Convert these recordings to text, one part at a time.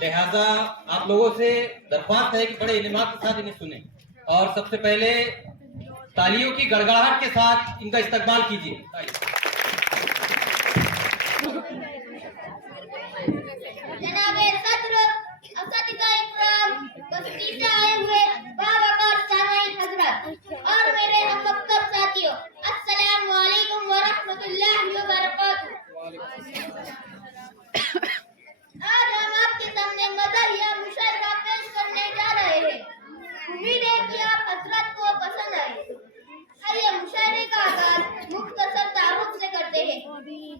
लिहाजा आप लोगों से दरख्वास्त है कि बड़े इल्मात के साथ इन्हें सुने और सबसे पहले तालियों की गड़गड़ाहट के साथ इनका इस्तकबाल कीजिए। जनाबे सदर असतिदा इकराम, बस्ती से आए हुए बावकार सामाईन हजरत और मेरे हम मकतब साथियों, अस्सलाम वालेकुम व रहमतुल्लाहि व बरकातहू। आज हम आपके सामने मदहिया मुशायरा पेश करने जा रहे हैं। उम्मीद है कि आप हजरत को पसंद आए। आइए मुशायरे का आगाज मुख्तसर तारुफ से करते हैं।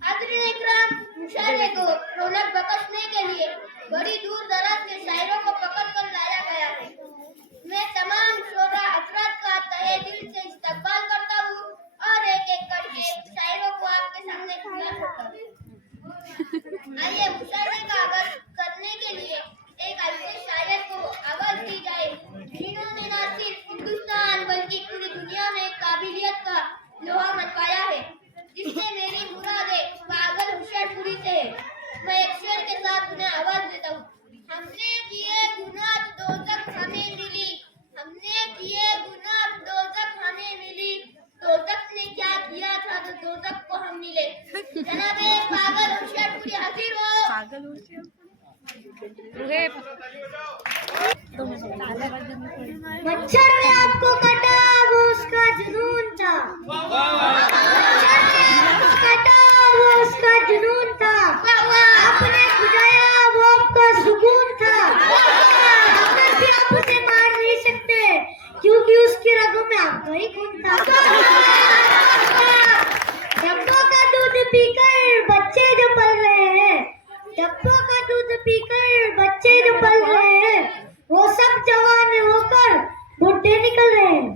हाज़रीन इकराम, मुशायरे को रौनक बख्शने के लिए बड़ी दूर दराज के शायरों को पकड़ कर लाया गया है। मैं तमाम शोरा हजरत का तहे दिल से इस्तकबाल करता हूँ और एक एक करके शायरों को आपके सामने पेश करता हूँ। आइए मुशायरे का आगाज करने के लिए एक ऐसे शायर को आवाज दी जाए जिन्होंने न सिर्फ हिंदुस्तान बल्कि पूरी दुनिया में काबिलियत का लोहा मनवाया है, जिससे मेरी मुरादें पागल होशियारपुरी से है। मैं एक शेर के साथ उन्हें आवाज देता हूँ। हमने किए गुनाह तो दोज़ख हमें मिली, हमने किए गुनाह तो दोज़ख हमें मिली, दोज़ख ने क्या किया था तो दोज़ख को हम मिले। जनाबे पागल होशियारपुरी हाजिर हो। मच्छर ने आपको कटा वो उसका जुनून था, मच्छर ने आपको कटा वो उसका जुनून था, आपने खुजाया वो आपका सुकून था, मगर भी आप उसे मार नहीं सकते क्योंकि उसकी रगों में आपका ही खून था। डब्बों का दूध पीकर बच्चे जो पल रहे हैं, डब्बों का दूध पीकर बच्चे जो पल रहे हैं, वो सब जवान होकर बुढ़े निकल रहे हैं।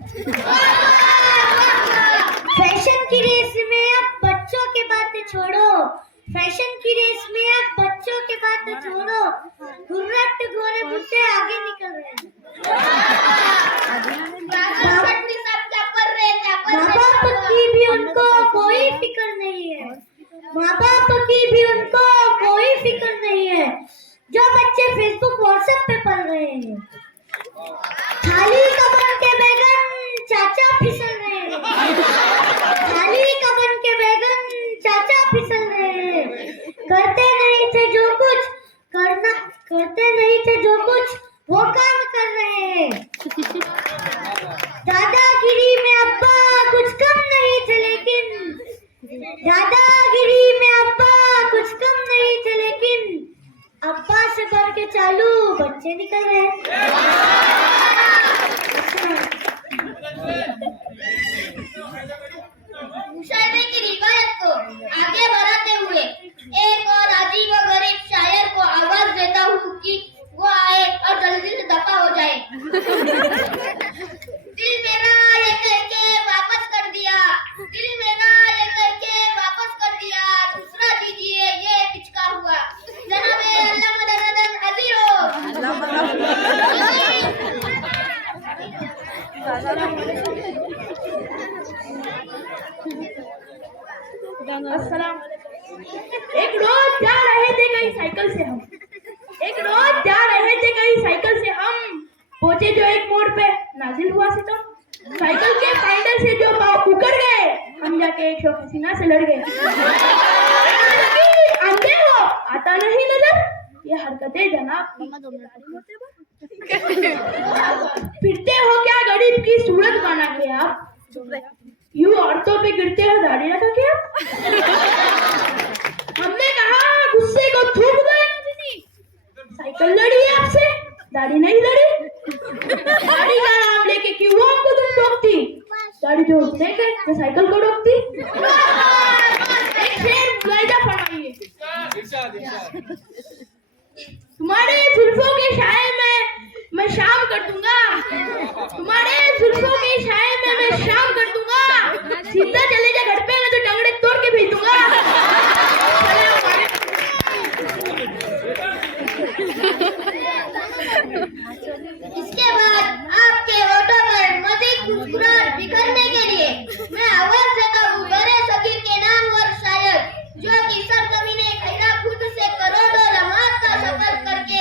फैशन की रेस में अब बच्चों की बातें छोड़ो, फैशन की रेस में अब बच्चों की बातें छोड़ो, गुर्रट गोरे बुढ़े आगे निकल रहे हैं। माँ बाप की भी उनको कोई फिक्र नहीं है, माँ बाप की भी उनको कोई फिक्र नहीं है, जो बच्चे फेसबुक व्हाट्सएप पे पढ़ रहे हैं। थाली कबन के बैगन चाचा फिसल रहे हैं, थाली कबन के बैगन चाचा फिसल रहे हैं, करते नहीं थे जो कुछ करना, करते नहीं थे जो कुछ वो काम कर रहे हैं। दादागिरी में अब्बा कुछ कम नहीं थे लेकिन, दादागिरी में अब्बा कुछ कम नहीं थे लेकिन, अब्बा से बढ़ के चालू बच्चे निकल रहे हैं। मुशायरे की रिवायत को आगे बढ़ाते हुए एक और अजीब व गरीब शायर को आवाज देता हूँ कि वो आए और जल्दी से दफा हो जाए। दिल मेरा ये कह के वापस कर दिया, दिल मेरा ये कह के वापस कर दिया, दूसरा दीजिए ये पिचका हुआ। जनाबे अल्लाह मददन हाजिर हो। अस्सलाम। एक रोज जा रहे थे कहीं साइकिल से हम, एक रोज जा रहे थे कहीं साइकिल से हम, पहुंचे जो एक मोड़ पे नाजिल हुआ सितम, साइकिल के पैडल से जो पाँव उकड़ गए, हम जाके एक शौक हसीना से लड़ गए। अंधे हो आता नहीं नजर, ये हरकतें जनाब फिरते हो क्या गरीब की सूरत बना के आप, यूं औरतों पे गिरते हो दाढ़ी रखा के आप। हमने कहा गुस्से को थूक दो, साइकिल लड़ी है आपसे, दाढ़ी नहीं लड़ी, दाढ़ी का नाम लेके क्यों हमको तुम रोकती, दाढ़ी जो उठने के तो साइकिल को रोकती। एक शेर मुलाहिजा फरमाइए। तुम्हारे जुल्फों के साए में मैं शाम कर दूंगा, तुम्हारे जुल्फों के साए में मैं शाम कर दूंगा, सीधा चले जा घर पे ना तो टंगड़े तोड़ के भेज दूंगा। इसके बाद आपके होठों पर मजीद मुस्कुराहट बिखरने के लिए मैं आवाज देता हूँ बड़े सगीर के नामवर शायर, जो कि सरजमीने खैरा खुद से करोड़ों लम्हात का सफर करके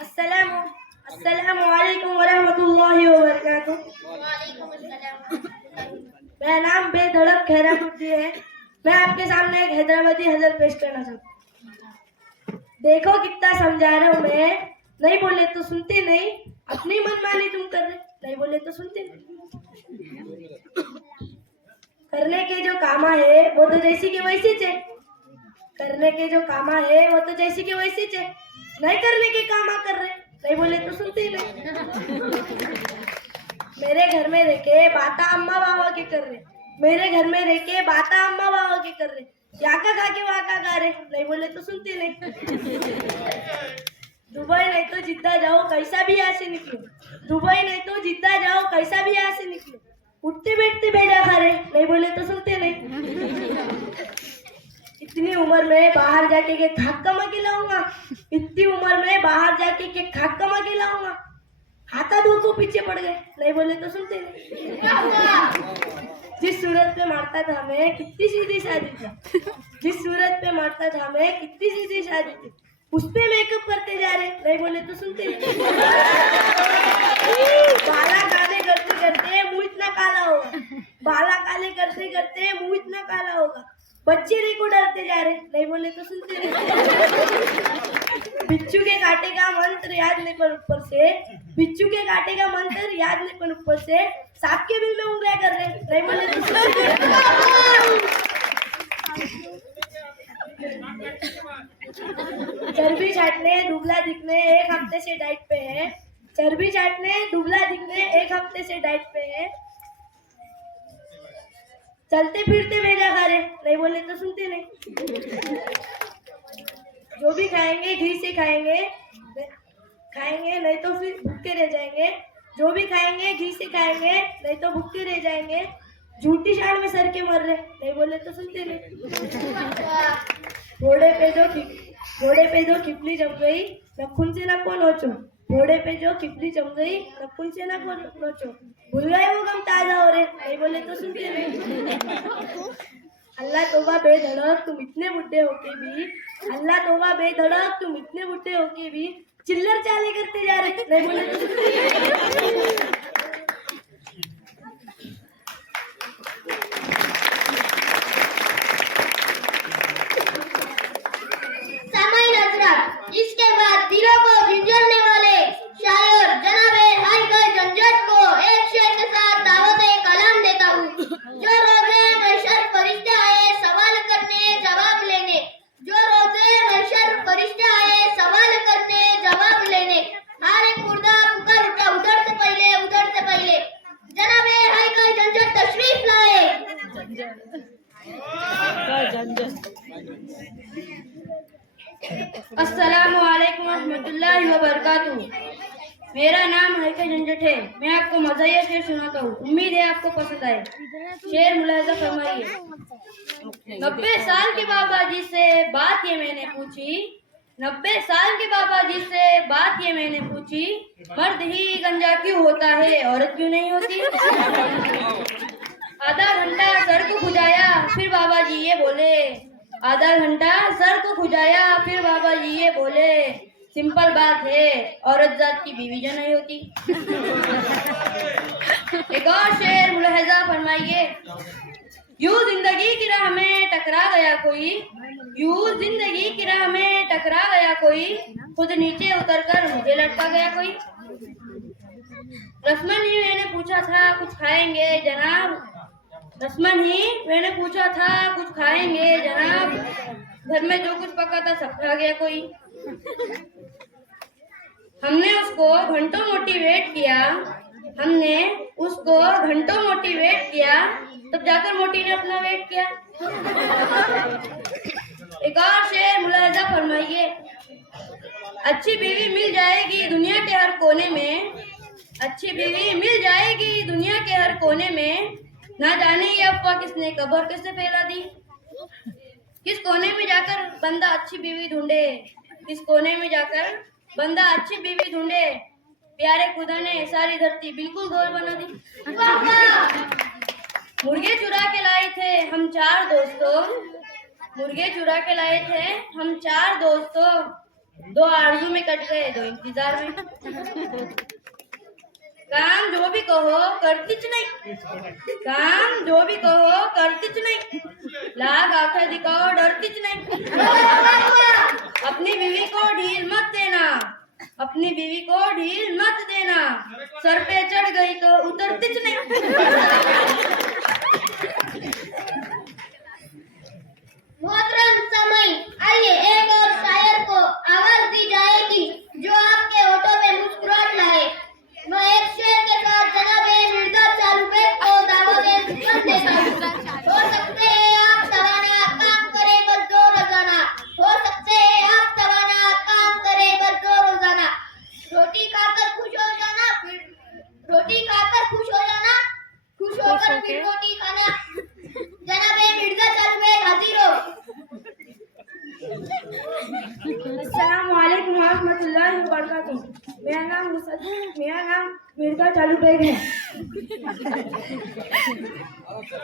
अस्सलामु अलैकुम वरहमतुल्लाहि वबरकातुह। वालेकुम अस्सलाम। मेरा नाम बेधड़क खैराकुद्दी है। मैं आपके सामने एक हैदराबादी हज़ल पेश करना चाहता हूँ। देखो कितना समझा रहा हूँ मैं, नहीं बोले तो सुनते नहीं, अपनी मनमानी तुम कर रहे, नहीं बोले तो सुनते नहीं। करने के जो कामा है वो तो जैसी की वैसी है, करने के जो कामा है वो तो जैसी की वैसी है, नहीं करने के कामा कर रहे, नहीं बोले तो सुनते नहीं। मेरे घर में रह के बाता अम्मा बाबा के कर रहे, मेरे घर में रह के बाता अम्मा बाबा के कर रहे, याका खा के वाका गा रहे, नहीं बोले तो सुनते नहीं। दुबई नहीं तो जिद्दा जाओ कैसा भी यहाँ से निकलो, दुबई नहीं तो जिद्दा जाओ कैसा भी यहाँ से निकलो, उठते बैठते भेजा खा रहे, नहीं बोले तो सुनते नहीं। इतनी उम्र में बाहर जाके के खाक कमा के लाऊंगा, इतनी उम्र में बाहर जाके के खाक कमा के लाऊंगा, हाथा दो को पीछे पड़ गए, नहीं बोले तो सुनते नहीं। जिस सूरत पे मारता था मैं कितनी सीधी शादी थी, जिस सूरत पे मारता था मैं कितनी सीधी शादी थी, उस पे मेकअप करते जा रहे, नहीं बोले तो सुनते नहीं। बाला काले करते करते मुंह इतना काला होगा, बाला काले करते करते मुंह इतना काला होगा, बच्चे रे को डरते जा रहे, नहीं बोले तो सुनते नहीं। बिच्छू के कांटे का मंत्र याद नहीं पर ऊपर से, बिच्छू के कांटे का मंत्र याद नहीं पर ऊपर से सांप के बिल में उंगलियां कर रहे, नहीं बोले तो सुनते नहीं। चर्बी चाटने दुबला दिखने एक हफ्ते से डाइट पे है, चर्बी चाटने दुबला दिखने एक हफ्ते से डाइट पे है, चलते फिरते भेजा खा रहे, नहीं बोले तो सुनते नहीं। जो भी खाएंगे घी से खाएंगे, खाएंगे नहीं तो फिर भूखे रह जाएंगे, जो भी खाएंगे घी से खाएंगे नहीं तो भूखे रह जाएंगे, झूठी शान में सर के मर रहे, नहीं बोले तो सुनते नहीं। घोड़े पे जो खिपली जम गई नखून से ना को नोचो, घोड़े पे जो खिपली जम गई नखून से ना को नोचो, भूल गए वो गम ताजा हो रहे, नहीं बोले तो सुनते नहीं। अल्लाह तौबा बेधड़क तुम इतने बुढ़े होके भी, अल्लाह तौबा बेधड़क तुम इतने बुढ़े होके भी चिल्लर चाले करते जा रहे, नहीं बोले तो सुनते नहीं। सामाई हजरत, इसके बाद दिलों को झंझोड़ने वाले शायर जनाबे हाइकर झंझट को एक शेर के साथ दावत कलाम देता हूँ। जो रोज़े महशर फरिश्ते आए सवाल करने जवाब लेने, जो रोज़े महशर फरिश्ते आए सवाल करने जवाब लेने, हर एक मुर्दा पुकार उठा उधर से पहले जनाबे हाइकर झंझट तशरीफ लाए। अस्सलामु अलैकुम रहमतुल्लाहि व बरकातुहू। मेरा नाम हल्का झंझट है। मैं आपको मज़ाहिया शेर सुनाता हूँ, उम्मीद है आपको पसंद आए। शेर मुलाहिजा फरमाइए। 90 साल के बाबा जी से बात ये मैंने पूछी, 90 साल के बाबा जी से बात ये मैंने पूछी, मर्द ही गंजा क्यों होता है औरत क्यों नहीं होती। आधा घंटा सर को खुजाया फिर बाबा जी ये बोले, आधा घंटा सर को खुजाया फिर बाबा जी ये बोले, सिंपल बात है औरत जात की बीवी जो नहीं होती। एक और शेर मुलाहिजा फरमाइए। यूं जिंदगी की राह में टकरा गया कोई, यूं जिंदगी की राह में टकरा गया कोई, खुद नीचे उतरकर मुझे लटका गया कोई। रस्मन ही मैंने पूछा था कुछ खाएंगे जनाब, रस्मन ही मैंने पूछा था कुछ खाएंगे जनाब, घर में जो कुछ पका था सब खा गया कोई। हमने उसको घंटों मोटिवेट किया, हमने उसको घंटों मोटिवेट किया, तब जाकर मोटी ने अपना वेट किया। एक और शेर मुलाहिजा फरमाइए। अच्छी बीवी मिल जाएगी दुनिया के हर कोने में, अच्छी बीवी मिल जाएगी दुनिया के हर कोने में, ना जाने ये अफवाह किसने कब और कैसे फैला दी। किस कोने में जाकर बंदा अच्छी बीवी ढूंढे, किस कोने में जाकर बंदा अच्छी बीवी ढूंढे, प्यारे खुदा ने सारी धरती बिल्कुल गोल बना दी। मुर्गे चुरा के लाए थे हम 4 दोस्तों, मुर्गे चुरा के लाए थे हम 4 दोस्तों, दो आरज़ू में कट गए, दो इंतजार में। काम जो भी कहो करतीच नहीं, काम जो भी कहो करतीच नहीं, लाख आंखें दिखाओ डरतीच नहीं। अपनी बीवी को ढील मत देना, अपनी बीवी को ढील मत देना, सर पे चढ़ गई तो उतरतीच नहीं। मोहतरम समय, आइए एक और शायर को आवाज दी जाएगी जो आपके होठों में मुस्कुराहट लाए। मैं एक शेर के साथ जनाब मिर्जा चालुबेग को दावा में सुन देता हूँ। हो सकते हैं आप तवाना, काम करे बस दो रोजाना। हो सकते हैं आप तवाना, काम करे बस दो रोजाना। रोटी खाकर खुश हो जाना, फिर रोटी खाकर खुश हो जाना, खुश होकर फिर रोटी खाना। जनाब मिर्जा चालुबेग हाजिर हो। अस्सलामुअलैकुम रहमतुल्लाहि व बरकातुहू। मेरा नाम मिर्जा चालुबेग है।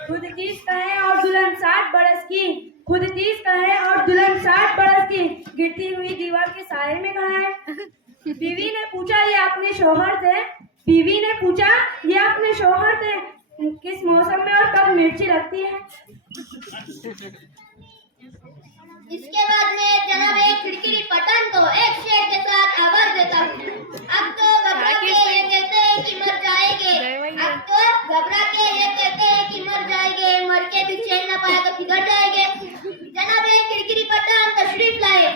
खुद 30 का है और दुल्हन 60 बरस की, खुद 30 का है और दुल्हन 60 बरस की, गिरती हुई दीवार के साए में खड़ा है। बीवी ने पूछा ये अपने शौहर से, बीवी ने पूछा ये अपने शौहर से किस मौसम में और कब मिर्ची लगती है। इसके बाद में जनाब खिड़की पठान को एक शेर के साथ आवाज देता हूँ। अब तो घबरा के ये कहते हैं कि मर जाएंगे, अब तो घबरा के ये कहते हैं कि मर जाएंगे, मर के भी चैन न पाया तो बिगड़ जाएंगे। जनाब खिड़की पठान तशरीफ लाए।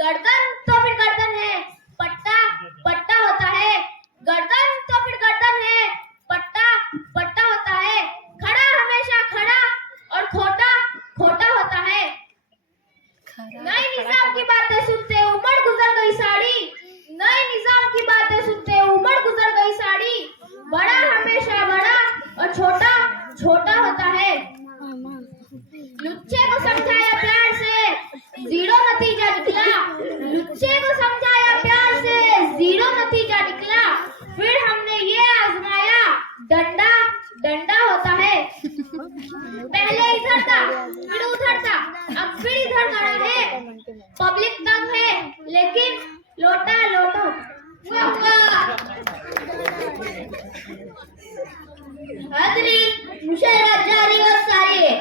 गर्दन तो फिर गर्दन है, पट्टा पट्टा होता है। गर्दन तो फिर गर्दन है, पट्टा पट्टा होता है। खड़ा हमेशा खड़ा और खोटा खोटा होता है। नए निजाम की बातें सुनते उमड़ गुजर गई साड़ी, नए निजाम की बातें सुनते उमड़ गुजर गई साड़ी। बड़ा हमेशा बड़ा और छोटा छोटा होता है। लुच्चे को समझाया प्यार से, जीरो नतीजा निकला। लुच्चे को समझाया प्यार से, जीरो नतीजा निकला। फिर हमने ये आजमाया, डंडा डंडा होता है। पहले इधर था फिर उधर था, अब फिर इधर खड़ा है। पब्लिक तंग है लेकिन लोटा लोटो। हाज़रीन, मुशायरा जारी और सारी है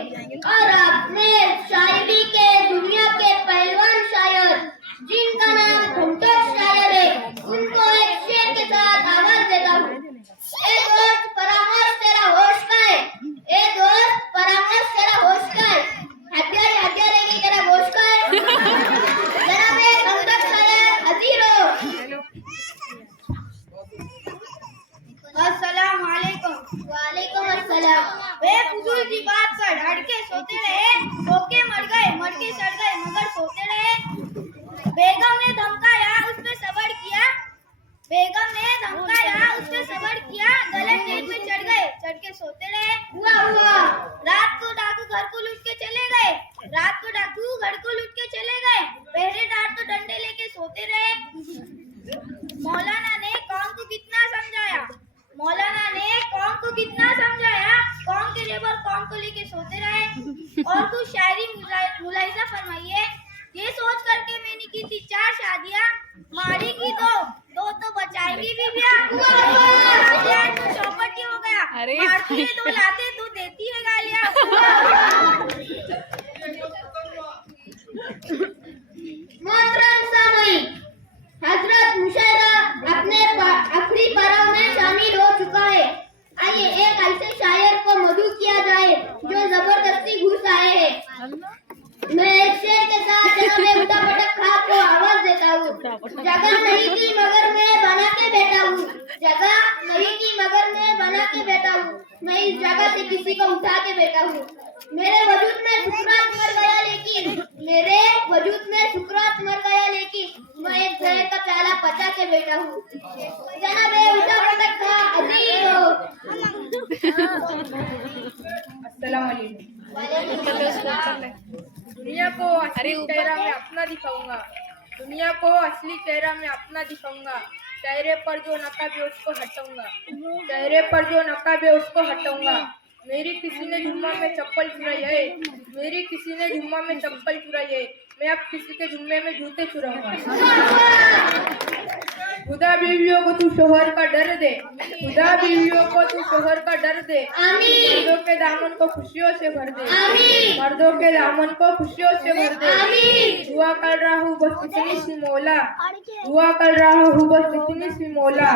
और अपने शायरी के दुनिया के पहलवान शायर जिनका नाम घंटो शायर है, उनको एक शेर के साथ आवाज देता हूँ। ए दोस्त परामर्श तेरा होश का है, ए दोस्त परामर्श तेरा होश का है, हत्या रहेगी तेरा होश का है। जनाब घंटो शायर हाजिर हो। अस्सलाम वालेकुम। वालेकुम अस्सलाम। बेफजूल की बात कर हटके सोते रहे, सो के मर के सड़ गए मगर सोते रहे। बेगम ने धमकाया उस पे सबर किया, बेगम ने धमकाया उस पे सबर किया, गलत नींद में चढ़ के सोते रहे। हुआ रात को डाकू घर को लूट के चले गए, रात को डाकू घर को लूट के चले गए, पहरेदार तो डंडे लेके सोते रहे। मौलाना ने कौम को कितना समझाया, मौलाना ने कौम को कितना समझाया, कौम के लेबर कौम को लेके सोते रहे। और कुछ शायरी मुलाहिजा फरमाइए। ये सोच करके मैंने की थी 4 शादियां, मारी की दो तो बचाएंगी भी ब्याह। तो चौपट ही हो गया, मारती है 2 लाते तू देती है गालियां। मोहतरम सामीन, हजरत मुशायरा अपने आखिरी पड़ाव में शामिल हो चुका है। आइए एक ऐसे शायर को मदऊ किया जाए जो जबरदस्ती घुस आए हैं। मैं एक शेर के साथ जनाब उठा पटक खां को आवाज देता हूँ। जगह नहीं थी मगर मैं बना के बैठा हूँ, जगह नहीं थी मगर मैं बना के बैठा हूँ। मैं इस जगह से किसी को उठा के बैठा हूँ। मेरे वजूद में सुकरात मर गया लेकिन, मेरे वजूद में सुकरात मर गया लेकिन मैं एक जहर का प्याला पचा के बैठा हूँ। जनाब उठा पटक खां हाजिर हो। अस्सलाम वालेकुम। दुनिया को असली चेहरा मैं अपना दिखाऊंगा, दुनिया को असली चेहरा मैं अपना दिखाऊंगा। चेहरे पर जो नकाब है उसको हटाऊंगा, चेहरे पर जो नकाब है उसको हटाऊंगा। मेरी किसी ने जुम्मा में चप्पल चुराई है, मेरी किसी ने जुम्मा में चप्पल चुराई है, मैं अब किसी के जुम्मे में जूते चुराऊंगा। खुदा बीवियों को तू शोहर का डर दे, खुदा बीवियों को तू शोहर का डर दे, मर्दों के दामन को खुशियों से भर दे, मर्दों के दामन को खुशियों से भर दे। दुआ कर रहा हूँ बस इतनी सी मौला, दुआ कर रहा हूँ बस इतनी सी मौला,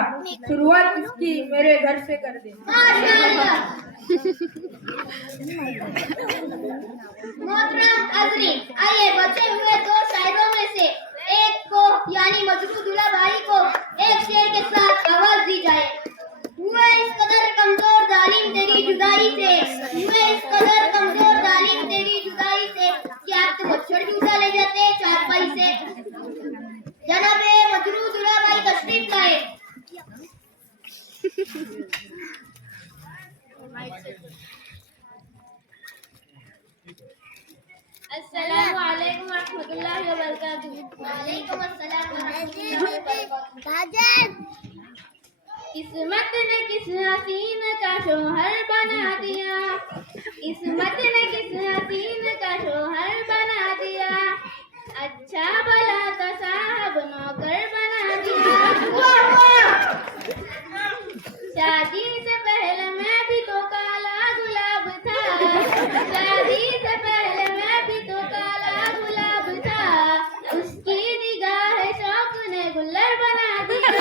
शुरुआत इसकी मेरे घर से कर दे। मोहतरम हाज़रीन, आइए बचे हुए दो शायरों में से एक को यानी मजरू दुल्हा भाई को एक शेर के साथ आवाज दी जाए। हुए इस कदर कमजोर जालिम तेरी जुदाई से, हुए इस कदर कमजोर जालिम तेरी जुदाई से कि आप तो मच्छर भी उठा ले जाते चारपाई से। जनाबे मजरू दुल्हा भाई तशरीफ लाए। अस्सलामु अलैकुम रहमतुल्लाहि व बरकातुहू। वालेकुम अस्सलाम व रहमतुल्लाहि व बरकातुहू। किस्मत ने किस हसीन का शोहर बना दिया, किस्मत ने किस हसीन का शोहर बना दिया, अच्छा भला का साहब नौकर बना दिया। शादी से पहले मैं भी तो काला गुलाब था, शादी से पहले मैं भी तो काला गुलाब था, उसकी निगाह शौक ने गुल्लर बना दिया।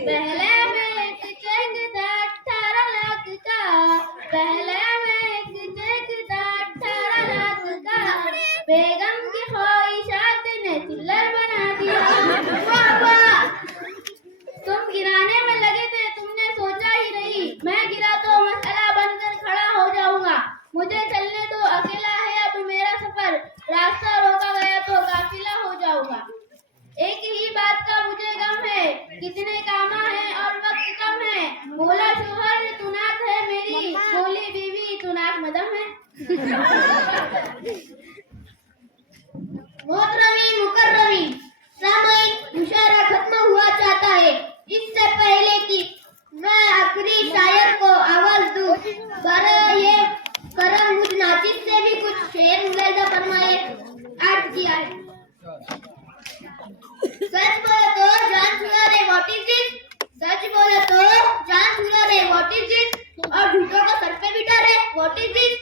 पहले मैं एक चेक था 18 लाख का, पहले मैं एक चेक था 18 लाख का, बेगम की ख्वाहिशात ने चिल्लर बना दिया। तुम गिराने में लगे थे, तुमने सोचा ही नहीं मैं गिरा तो मसला बनकर खड़ा हो जाऊंगा। मुझे चलने दो, अकेला है अब मेरा सफर, रास्ता रोका गया तो काफिला हो जाऊंगा। एक ही बात का मुझे गम है, कितने कामा है और वक्त कम है, बोला शोहर तू नाक है मेरी, बोली बीवी तू नाक मदम है। मोहतरमी मुकर्रमी सामईन, मुशायरा खत्म हुआ चाहता है। इससे पहले कि मैं आखिरी शायर को आवाज दूं, ये करम मुझ नाचिस से भी कुछ शेर मुलाहिजा फरमाए। अर्ज किया है, सच बोले तो जान छुड़ा रे व्हाट इज दिस, सच बोले तो जान छुड़ा रे व्हाट इज दिस, और झूठों को सर पे बिठा रे व्हाट इज दिस।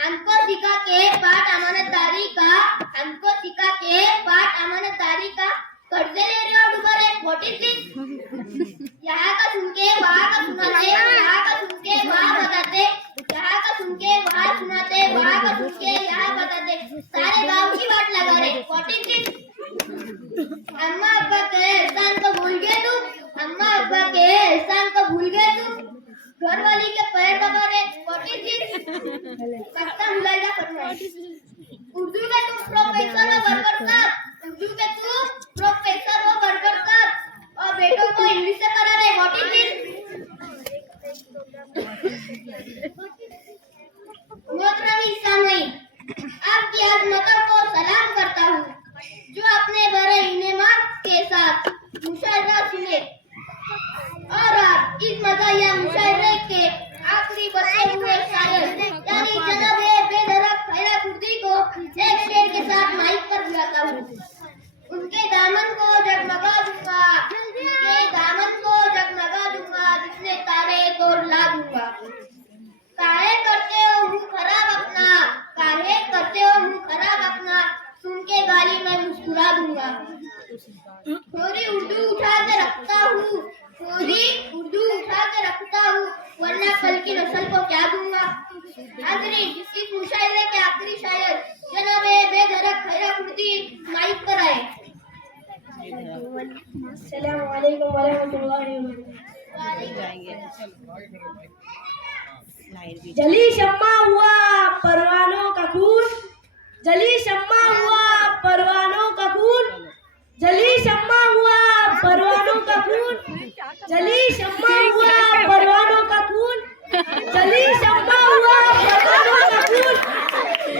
हमको सिखा के पाठ अमानतदारी का, हमको सिखा के पाठ अमानतदारी का, कर्जे ले रहे हो डूबा रहे व्हाट इज दिस। यहाँ का सुन के वहाँ का सुनाते, यहाँ का सुन के वहाँ बताते, यहाँ का सुन के वहाँ सुनाते, वहाँ का सुन के यहाँ बताते, सारे गाँव की बात लगा रहे व्हाट इज दिस। अम्मा अब्बा के एहसान को भूल गए तुम, अम्मा अब्बा के एहसान को भूल गए तुम, घर वाली के पैर दबा रहे व्हाट इज दिस। पक्का मुलाहिजा फरमाए। उर्दू का तुम प्रोफेसर हो बरबर साहब, उर्दू के तुम प्रोफेसर हो बरबर साहब, और बेटों को इंग्लिश से पढ़ा रहे व्हाट इज दिस। मोहतरमी सामईन, आपकी अज़मतों को सलाम करता हूँ जो अपने बड़े इनेमात के साथ मुशायरा सुने, और आप इस मज़ाहिया मुशायरे के आखिरी बचे हुए शायर यानी जनाब बेदरक खैरा कुर्दी को एक शेर के साथ माइक पर बुलाता हूँ। उनके दामन को जगमगा दूंगा, उनके दामन को जगमगा दूंगा, जिसने तारे तोड़ला दूंगा। काहे करते हो मुँह खराब अपना, काहे करते हो मुँह खराब अपना, सुन के गाली में मुस्कुरा दूंगा। थोड़ी उर्दू उठा के रखता हूँ, थोड़ी उर्दू उठा के रखता हूँ, वरना कल की नस्ल को क्या दूंगा। हाज़रीन, इस मुशायरे के आखिरी शायर जनाब बेदरक खैरा कुर्दी माइक पर आए। अस्सलामु अलैकुम व रहमतुल्लाहि व बरकातुहू। जली शम्मा हुआ परवानों का खून, जली शम्मा हुआ परवानों का खून, जली शम्मा हुआ परवानों का खून, जली शम्मा हुआ परवानों का खून, जली शम्मा हुआ परवानों का खून,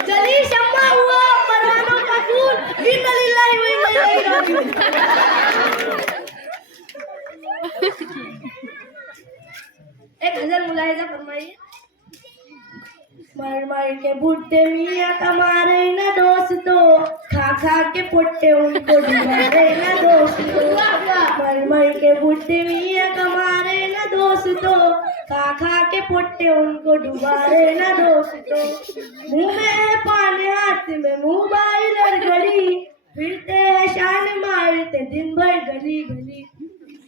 जली शम्मा हुआ परवानों का खून। इन्ना लिल्लाहि व इन्ना इलैहि राजिऊन। एक गजल मुलाहिजा फरमाइए। मर मर के बूढ़े मियाँ कमारे न दोस्तों, खा खा के पुट्टे उनको डुबारे न दोस्तों। मर मर के बूढ़े मियाँ कमारे न दोस्तों, खा खा के पुट्टे उनको डुबारे न दोस्तों। मुंह में है पान हाथ में मोबाइल और घड़ी, फिरते हैं शान मारते दिन भर गली गली।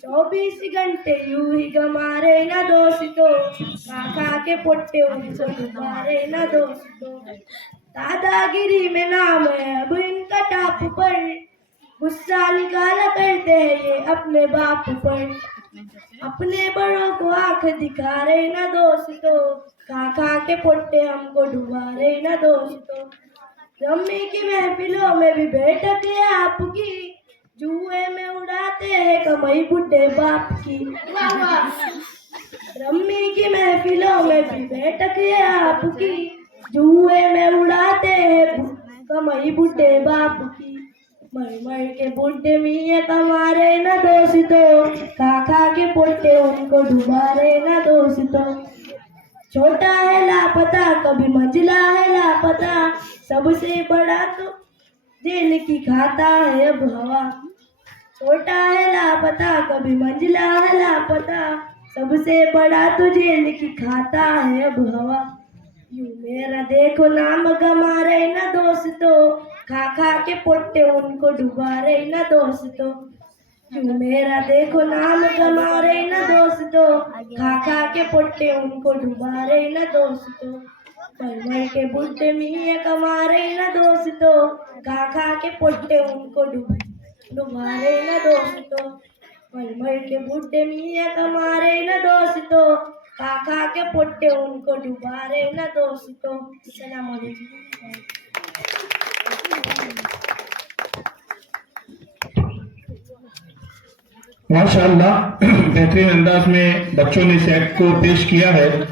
24 घंटे यूं ही गमारे न दोस्तों, खा खा के पुट्टे उनको डुबारे न दोस्तों। दादागिरी में नाम है अब इनका टाप पर, गुस्सा निकाला करते हैं ये अपने बाप पर। अपने बड़ों को आंख दिखा रहे न दोस्तों, खा खा के पुट्टे हमको डुबा रहे न दोस्तों। रम्मी की महफिलों में भी बैठक है आपकी, जुए में उड़ाते हैं कमाई बुढ़े बाप की। रम्मी की महफिलों में भी बैठक है आपकी, जुए में उड़ाते हैं कमाई बुढ़े बाप की। मर मर के बुढ़े मियाँ कमारे न दोस्तों, खा खा के पुट्टे उनको डुबारे न दोस्तों। छोटा है लापता कभी मंजिला है लापता, सबसे बड़ा तो जेल की खाता है अब हवा। छोटा है लापता कभी मंजिला है लापता, सबसे बड़ा तो जेल की खाता है अब हवा। यूं मेरा देखो नाम गमा रहे न दोस्तों, खा खा के पुट्टे उनको डुबा रहे न दोस्तों। यूं मेरा देखो नाम गमा रहे न दोस्तों, खा खा के पुट्टे उनको डुबा रहे न दोस्तों। मर मर के बुढ़े मियाँ कमा रहे न दोस्तों, खा खा के पुट्टे उनको डुबा रहे न दोस्तों। मर मर के बुढ़े मियाँ कमा रहे न दोस्तों, खा खा के पुट्टे उनको डुबा रहे न दोस्तों। अस्सलाम वालेकुम। माशाअल्लाह बेहतरीन अंदाज में बच्चों ने सेट को पेश किया है।